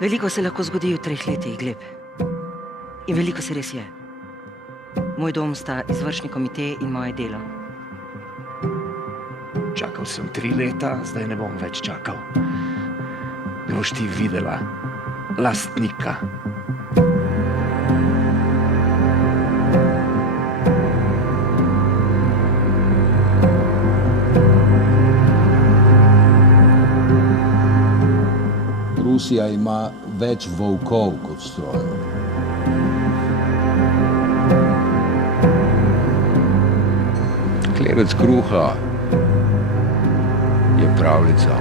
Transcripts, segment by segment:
Veliko se lahko zgodi v 3 letih, Gleb. In veliko se res je. Moj dom sta izvršni komite in moje delo. Čakal sem 3 leta, zdaj ne bom več čakal. Ne boš ti videla lastnika. Rusija ima več volkov kot strojev. Klebec kruha je pravljica.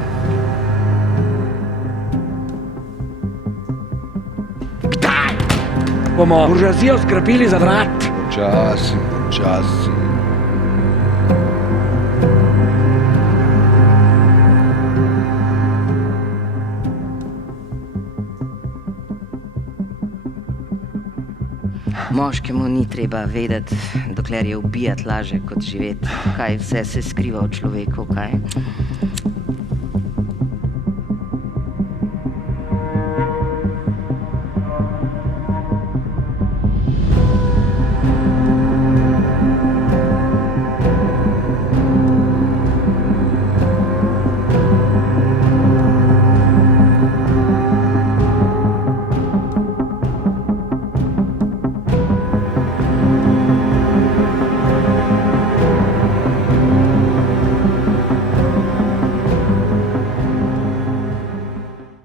Kdaj bomo buržoazijo zgrabili za vrat? Počasi, počasi. Moškemu ni treba vedeti, dokler je ubijati laže kot živeti. Kaj vse se skriva v človeku, kaj?